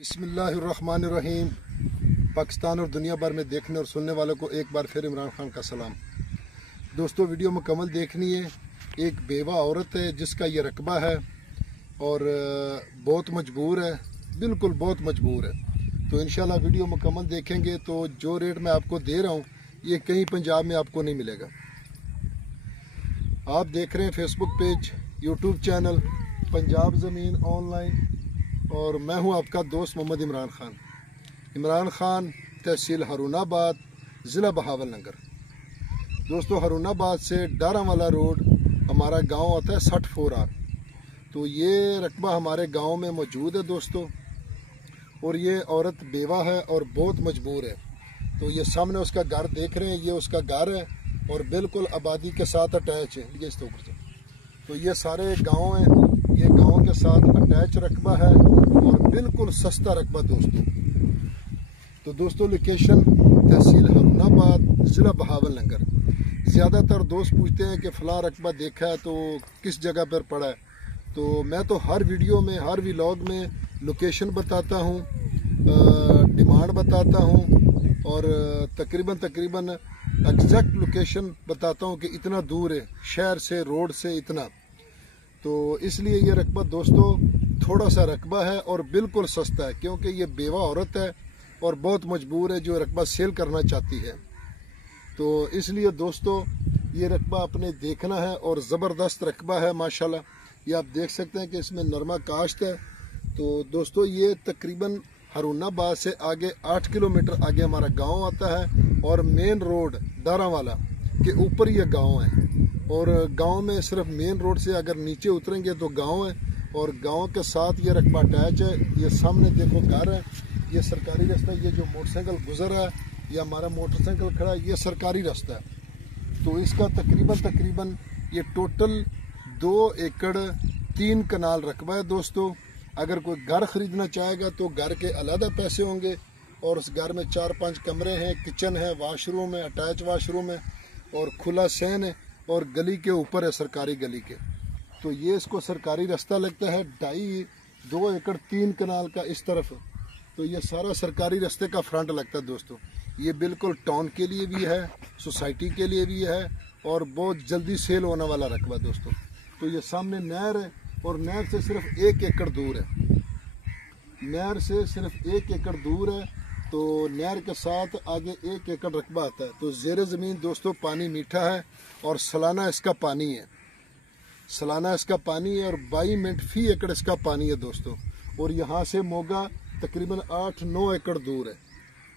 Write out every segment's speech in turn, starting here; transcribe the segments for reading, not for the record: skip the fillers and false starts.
बिस्मिल्लाहिर्रहमानिर्रहीम। पाकिस्तान और दुनिया भर में देखने और सुनने वालों को एक बार फिर इमरान खान का सलाम। दोस्तों, वीडियो मुकम्मल देखनी है। एक बेवा औरत है जिसका ये रकबा है और बहुत मजबूर है, बिल्कुल बहुत मजबूर है। तो इंशाल्लाह वीडियो मुकम्मल देखेंगे तो जो रेट मैं आपको दे रहा हूँ ये कहीं पंजाब में आपको नहीं मिलेगा। आप देख रहे हैं Facebook page, YouTube channel Punjab ज़मीन ऑनलाइन, और मैं हूं आपका दोस्त मोहम्मद इमरान खान। इमरान खान, तहसील हरुनाबाद, ज़िला बहावलनगर। दोस्तों, हरुनाबाद से डारावाला रोड हमारा गांव आता है 64R। तो ये रकबा हमारे गांव में मौजूद है दोस्तों, और ये औरत बेवा है और बहुत मजबूर है। तो ये सामने उसका घर देख रहे हैं, ये उसका घर है और बिल्कुल आबादी के साथ अटैच है। ये इसके ऊपर से तो ये सारे गांव हैं, ये गांव के साथ अटैच रकबा है और बिल्कुल सस्ता रकबा दोस्तों। तो दोस्तों, लोकेशन तहसील हरुनाबाद, ज़िला बहावलनगर। ज़्यादातर दोस्त पूछते हैं कि फ़लाँ रकबा देखा है तो किस जगह पर पड़ा है। तो मैं तो हर वीडियो में, हर व्लॉग में लोकेशन बताता हूँ, डिमांड बताता हूँ और तकरीबन एग्जैक्ट लोकेशन बताता हूँ कि इतना दूर है शहर से, रोड से इतना। तो इसलिए ये रकबा दोस्तों थोड़ा सा रकबा है और बिल्कुल सस्ता है, क्योंकि ये बेवा औरत है और बहुत मजबूर है जो रकबा सेल करना चाहती है। तो इसलिए दोस्तों ये रकबा आपने देखना है और ज़बरदस्त रकबा है माशाल्लाह। ये आप देख सकते हैं कि इसमें नरमा काश्त है। तो दोस्तों, ये तकरीबन हरुनाबाद से आगे 8 किलोमीटर आगे हमारा गांव आता है और मेन रोड डारावाला के ऊपर ये गांव है। और गांव में सिर्फ मेन रोड से अगर नीचे उतरेंगे तो गांव है, और गांव के साथ ये रकबा अटैच है। ये सामने देखो घर है, ये सरकारी रास्ता है। ये जो मोटरसाइकिल गुजर रहा है, ये हमारा मोटरसाइकिल खड़ा है, ये सरकारी रास्ता है। तो इसका तकरीबन ये टोटल 2 एकड़ 3 कनाल रकबा है दोस्तों। अगर कोई घर खरीदना चाहेगा तो घर के अलग पैसे होंगे, और उस घर में 4-5 कमरे हैं, किचन है, वाशरूम है, अटैच वाशरूम है और खुला सहन है, और गली के ऊपर है, सरकारी गली के। तो ये इसको सरकारी रास्ता लगता है 2.5 एकड़ 3 कनाल का इस तरफ। तो ये सारा सरकारी रास्ते का फ्रंट लगता है दोस्तों। ये बिल्कुल टाउन के लिए भी है, सोसाइटी के लिए भी है, और बहुत जल्दी सेल होने वाला रकबा दोस्तों। तो ये सामने नहर है और नहर से सिर्फ 1 एकड़ दूर है, नहर से सिर्फ 1 एकड़ दूर है। तो नहर के साथ आगे 1 एकड़ रकबा आता है। तो ज़ेरे ज़मीन दोस्तों पानी मीठा है और सालाना इसका पानी है, सालाना इसका पानी है, और 22 मिनट फी एकड़ इसका पानी है दोस्तों। और यहाँ से मोगा तकरीबन 8-9 एकड़ दूर है।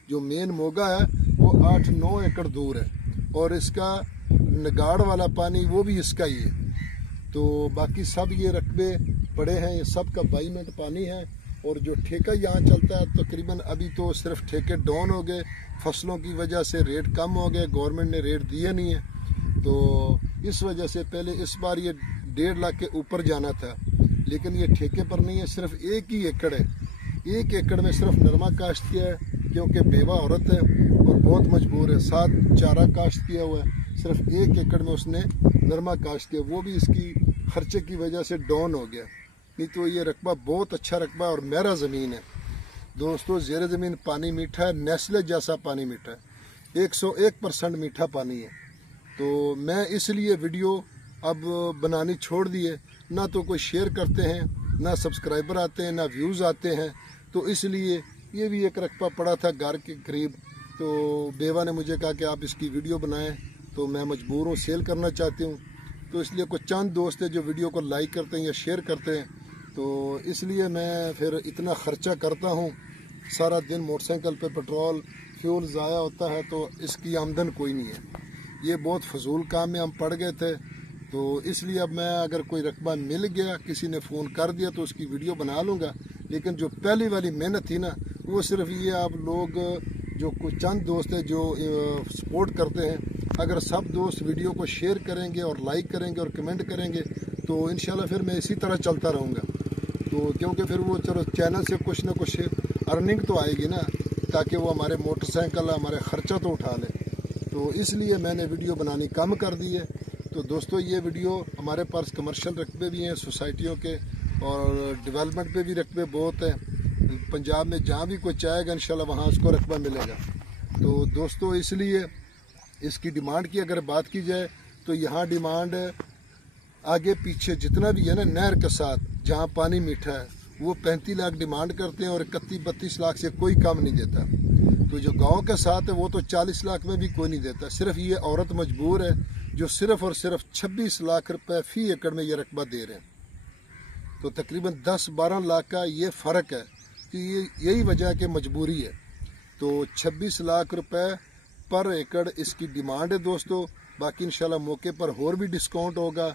जो मेन मोगा है वो 8-9 एकड़ दूर है, और इसका नगाड़ वाला पानी वो भी इसका ही है। तो बाकी सब ये रकबे पड़े हैं, ये सब का 22 मिनट पानी है। और जो ठेका यहाँ चलता है तकरीबन अभी तो सिर्फ ठेके डाउन हो गए, फसलों की वजह से रेट कम हो गए, गवर्नमेंट ने रेट दिए नहीं है। तो इस वजह से पहले इस बार ये 1.5 लाख के ऊपर जाना था, लेकिन ये ठेके पर नहीं है, सिर्फ 1 ही एकड़ है। 1 एकड़ में सिर्फ नरमा काश्त किया है, क्योंकि बेवा औरत है और बहुत मजबूर है। साथ चारा काश्त किया हुआ है, सिर्फ 1 एकड़ में उसने नरमा काश्त किया, वो भी इसकी खर्चे की वजह से डाउन हो गया। नहीं तो ये रकबा बहुत अच्छा रकबा और मेरा ज़मीन है दोस्तों। ज़ेरे ज़मीन पानी मीठा है, नेस्ले जैसा पानी मीठा है, 101% मीठा पानी है। तो मैं इसलिए वीडियो अब बनानी छोड़ दी है। ना तो कोई शेयर करते हैं, ना सब्सक्राइबर आते हैं, ना व्यूज़ आते हैं। तो इसलिए ये भी एक रकबा पड़ा था घर के करीब। तो बेवा ने मुझे कहा कि आप इसकी वीडियो बनाएं, तो मैं मजबूर हूँ, सेल करना चाहती हूँ। तो इसलिए कुछ चंद दोस्त हैं जो वीडियो को लाइक करते हैं या शेयर करते हैं। तो इसलिए मैं फिर इतना ख़र्चा करता हूँ, सारा दिन मोटरसाइकिल पे पेट्रोल फ्यूल ज़ाया होता है, तो इसकी आमदन कोई नहीं है। ये बहुत फजूल काम में हम पड़ गए थे। तो इसलिए अब मैं अगर कोई रकबा मिल गया, किसी ने फ़ोन कर दिया, तो उसकी वीडियो बना लूँगा। लेकिन जो पहली वाली मेहनत थी ना, वो सिर्फ ये आप लोग जो कुछ चंद दोस्त हैं जो सपोर्ट करते हैं, अगर सब दोस्त वीडियो को शेयर करेंगे और लाइक करेंगे और कमेंट करेंगे तो इंशाल्लाह फिर मैं इसी तरह चलता रहूँगा। तो क्योंकि फिर वो चलो चैनल से कुछ ना कुछ अर्निंग तो आएगी ना, ताकि वो हमारे मोटरसाइकिल, हमारे ख़र्चा तो उठा ले। तो इसलिए मैंने वीडियो बनानी कम कर दी है। तो दोस्तों, ये वीडियो हमारे पास कमर्शियल रकबे भी हैं सोसाइटियों के, और डेवलपमेंट पे भी रकबे बहुत हैं। पंजाब में जहाँ भी कोई चाहेगा इंशाल्लाह वहाँ उसको रकबा मिलेगा। तो दोस्तों इसलिए इसकी डिमांड की अगर बात की जाए तो यहाँ डिमांड आगे पीछे जितना भी है ना, नहर के साथ जहाँ पानी मीठा है वो 35 लाख डिमांड करते हैं और 31-32 लाख से कोई काम नहीं देता। तो जो गांव के साथ है वो तो 40 लाख में भी कोई नहीं देता। सिर्फ ये औरत मजबूर है जो सिर्फ और सिर्फ 26 लाख रुपए फी एकड़ में ये रकबा दे रहे हैं। तो तकरीबन 10-12 लाख का ये फ़र्क है कि यही वजह कि मजबूरी है। तो 26 लाख रुपए पर एकड़ इसकी डिमांड है दोस्तों। बाकी इंशाल्लाह मौके पर और भी डिस्काउंट होगा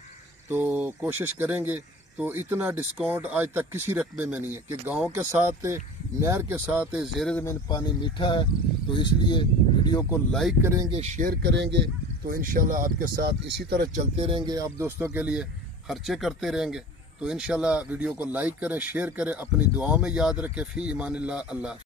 तो कोशिश करेंगे। तो इतना डिस्काउंट आज तक किसी रकबे में नहीं है कि गांव के साथ नहर के साथ ज़ेर ज़मीन पानी मीठा है। तो इसलिए वीडियो को लाइक करेंगे, शेयर करेंगे तो इंशाल्लाह आपके साथ इसी तरह चलते रहेंगे, आप दोस्तों के लिए खर्चे करते रहेंगे। तो इंशाल्लाह वीडियो को लाइक करें, शेयर करें, अपनी दुआओं में याद रखें। फ़ी ईमानिल्लाह। अल्लाह।